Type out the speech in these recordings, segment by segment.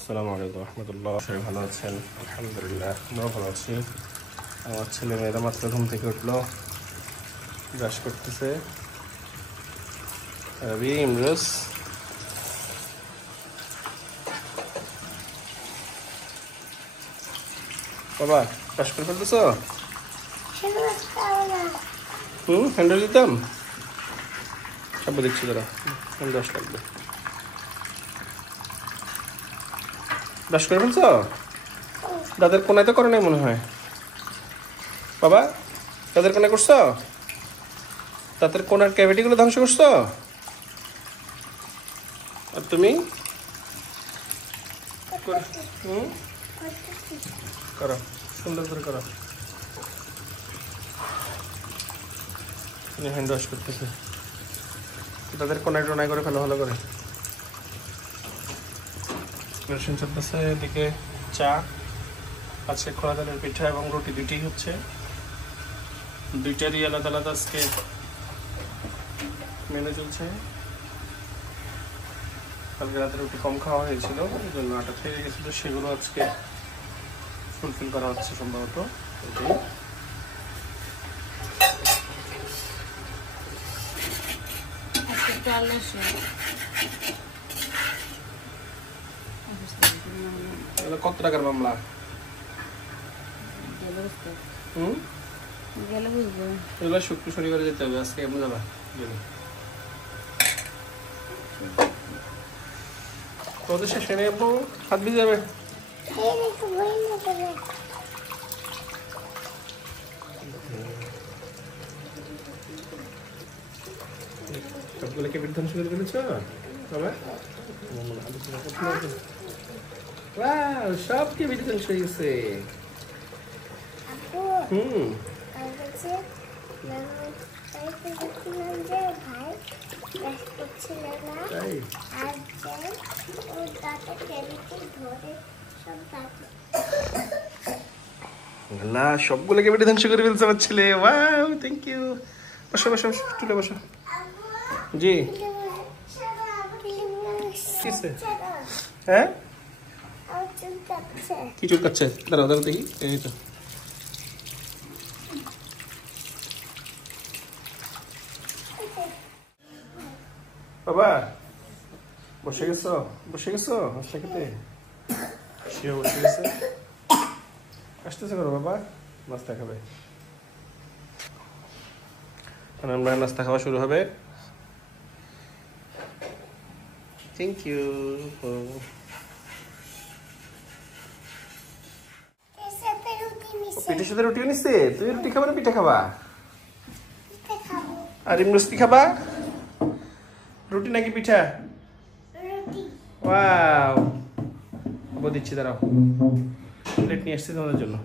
আসসালামু আলাইকুম রহমতুল্লাহ। সবাই ভালো আছেন? আলহামদুলিল্লাহ, আমরাও ভালো আছি। আমার ছেলে মেয়েরা মাত্র ঘুম থেকে উঠলো, ব্রাশ করতেছে। রবি, ইমরুজ, বাবা ব্রাশ করে ফেলতেছ? হ্যান্ডেল দিতাম, সব দিচ্ছি, তারা ব্রাশ লাগবে। ব্রাশ করে ফেলছ? দাদের কোনায় তো করে নাই মনে হয়। বাবা, দাদের কোনায় করছো? দাঁতের কোনার ক্যাভিটিগুলো ধ্বংস করছো? আর তুমি করো, সুন্দর করে করো। হ্যান্ড ওয়াশ করতেছে, তাদের কোনায় টোনায় করে ফেলো ভালো করে। রসুন চলতেছে, এদিকে চা, আজকে খোলা চালের পিঠা এবং রুটি দুইটাই হচ্ছে। দুইটারই আলাদা আলাদা আজকে মেনু চলছে। কালকে রাতে রুটি কম খাওয়া হয়েছিল, এই জন্য আটা থেকে গেছিল, সেগুলো আজকে ফুলফিল করা হচ্ছে সম্ভবত। কত টাকার মামলা? এগুলো শুক্র শনিবারে যেতে হবে, আজকে কেমন যাবা? তোদের শেষে নেই আপু, হাত ভিজে যাবে। সবগুলোকে বিধ্বংস করে ফেলেছ বাবা? সব কি বিধ্বংস হয়ে গেছে? সবগুলোকে বেটে ধ্বংস করে ফেলছে আমার ছেলে। Wow, thank you. বসো বসো, তুলে বসো। জি, হ্যাঁ কি চুলকাচ্ছে? দাঁড়াও দাঁড়াও দেখি। এই তো বাবা, বসে গেছো? বসে গেছো নাস্তা খেতে? সেও বসে গেছে। আসতেছে করো বাবা, নাস্তা খাবে। আমরা নাস্তা খাওয়া শুরু হবে। Thank you. পিঠের সাথে রুটিও নিচ্ছে? তুমি রুটি খাবা না পিঠা খাবা? আর ইমরুজ কি খাবা? রুটি নাকি পিঠা? ওয়াও, দিচ্ছি, দাঁড়াও, প্লেট নিয়ে আসছি তোমাদের জন্য।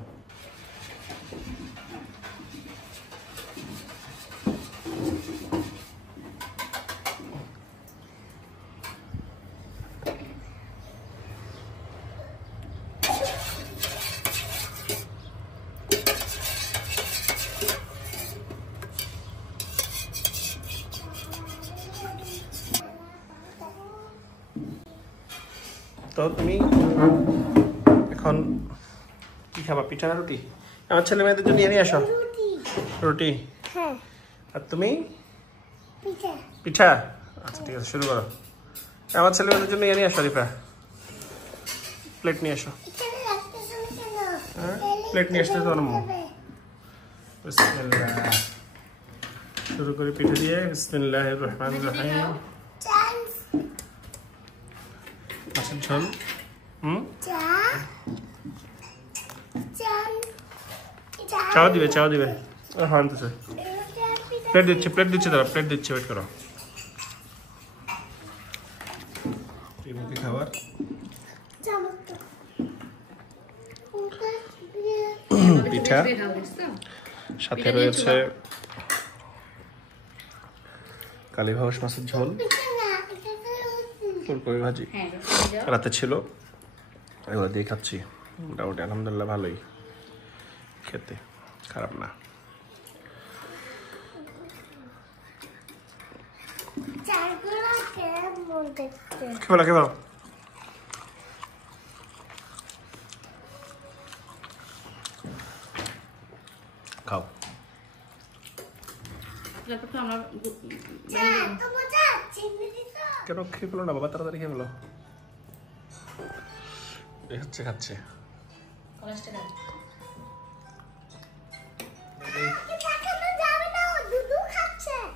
তো তুমি এখন কি খাবা, পিঠা না রুটি? আমার ছেলে মেয়েদের জন্য নিয়ে আসো রুটি। আর তুমি পিঠা? আচ্ছা ঠিক আছে, শুরু করো। আমার ছেলে মেয়েদের জন্য নিয়ে আসো। রিফা, প্লেট নিয়ে আসো। প্লেট নিয়ে আসতে তো শুরু করি পিঠা দিয়ে। বিসমিল্লাহির রহমানির রহিম। মাছের ঝোল। চাও দিবে, চাও দিবে। হ্যাঁ আনতেছে, প্লেট দিচ্ছে, প্লেট দিচ্ছে, দাঁড়া প্লেট দিচ্ছে, ওয়েট করো। খাবার পিঠা, সাথে রয়েছে কালীভাউস মাছের ঝোল, ফুলকপি ভাজি রাতে ছিল, এগুলো দিয়ে খাচ্ছি। মোটামুটি আলহামদুলিল্লাহ ভালোই খেতে, খারাপ না। খেলা খেলা খাও। কেন খেয়ে ফেলো না বাবা, তাড়াতাড়ি খেয়ে ফেলো। হচ্ছে খাচ্ছে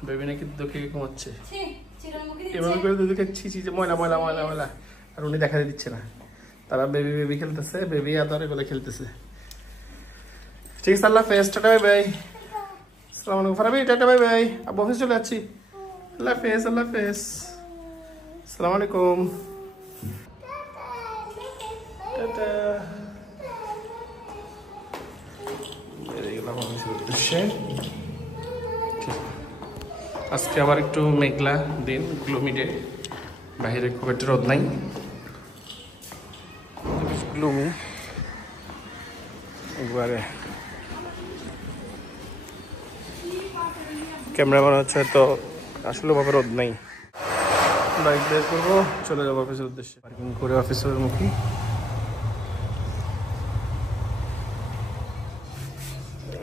বেবি নাকি দুধ খেয়ে ঘুমাচ্ছে। এভাবে করে দুধ খাচ্ছি যে ময়লা ময়লা ময়লা ময়লা, আর উনি দেখা দিচ্ছে না। তারা বেবি বেবি খেলতেছে, বেবি আদরে বলে খেলতেছে। ঠিক আছে, আল্লাহ হাফেজ, টাটা বাই বাই। আসসালামু আলাইকুম ফারাবি, টাটা বাই বাই। আব্বু অফিস চলে যাচ্ছি। আল্লাহ হাফেজ, আল্লাহ হাফেজ, আসসালামু আলাইকুম, টাটা। আজকে আবার একটু মেঘলা দিন, গ্লুমি ডে, বাইরে খুব একটা রোদ নাই, গ্লুমি। একবারে ক্যামেরা মনে হচ্ছে তো আসলে ভাবে রোদ নাই। বাইক বের করবো, চলে যাবো অফিসের উদ্দেশ্যে। পার্কিং করে অফিসের মুখী।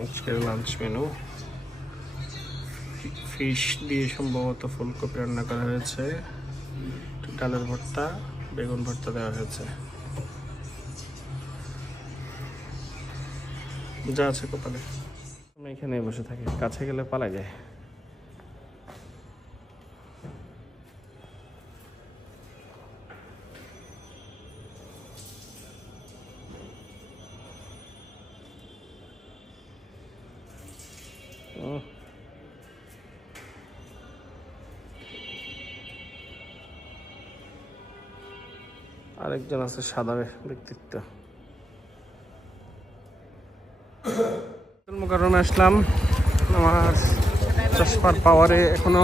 আজকের লাঞ্চ মেনু ফিশ দিয়ে সম্ভবত ফুলকপি রান্না করা হয়েছে, ডালের ভর্তা, বেগুন ভর্তা দেওয়া হয়েছে, যা আছে কপালে। আমি এখানে বসে থাকি, কাছে গেলে পালা যায়। আরেকজন আছে সাদা ব্যক্তিত্ব। মুকাররমে আসলাম, আমার চশমার পাওয়ারে এখনো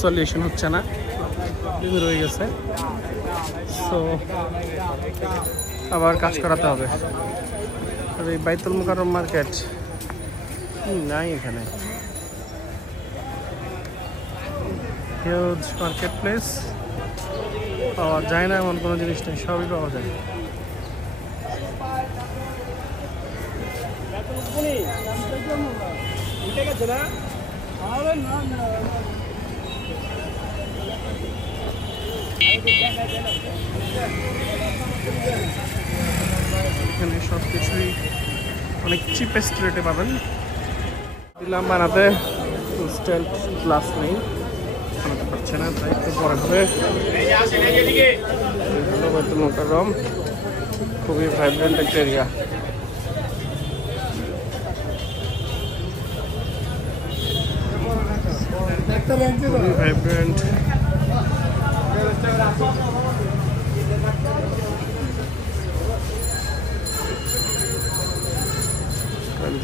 সলিউশন হচ্ছে না, রয়ে গেছে, সো আবার কাজ করাতে হবে। আর এই বাইতুল মুকাররম মার্কেট নাই এখানে, হিউজ মার্কেট প্লেস, পাওয়া যায় না এমন কোনো জিনিস নেই, সবই পাওয়া যায়। এখানে সব কিছুই অনেক চিপেস্ট রেটে পাবেন। দিলাম বানাতে, ইনস্ট্যান্ট গ্লাস নেই, বানাতে পারছে না, তাই একটু পরে হবে। বাইতুল মুকাররম খুবই ভাইব্রেন্ট একটা এরিয়া। খুবই ভাইব্রেন্ট।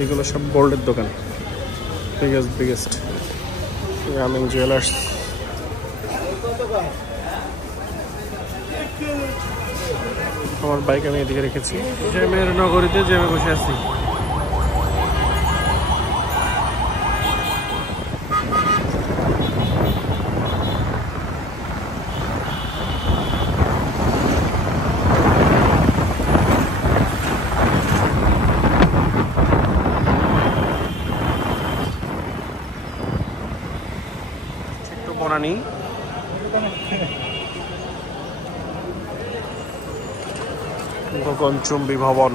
এগুলো সব গোল্ডের দোকান, বিগেস্ট গ্রামীণ জুয়েলার্স। আমার বাইক আমি এদিকে রেখেছি, জ্যামের নগরীতে জ্যামে বসে আছি। একটু বনানি গগনচুম্বী ভবন।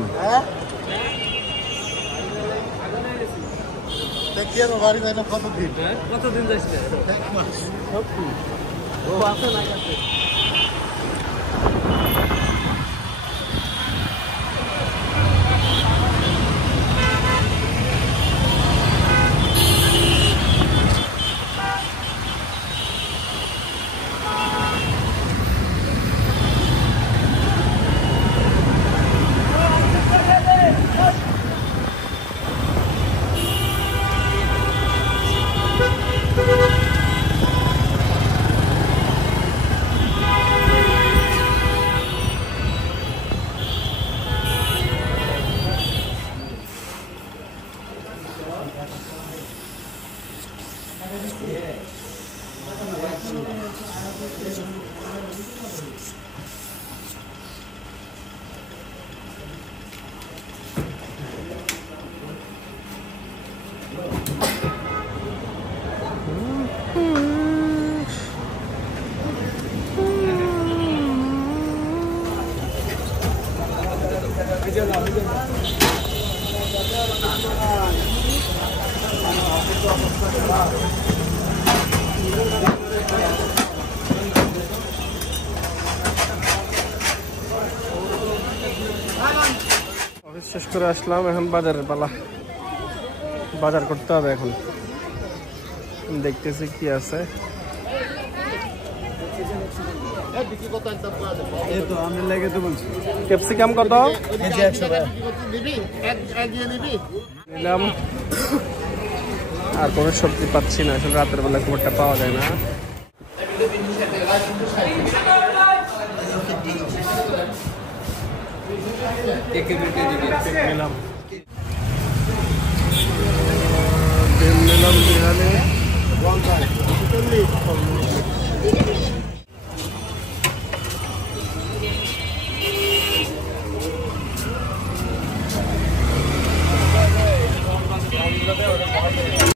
কতদিন যাচ্ছে? অফিস শেষ করে আসলাম, এখন বাজারের পালা। বাজার করতে হবে এখন, দেখতেছি কি আছে। ক্যাপসিকাম কত? নিলাম। আর কোনো সবজি পাচ্ছি না, আসলে রাতের বেলা খুব একটা পাওয়া যায় না। নিলাম।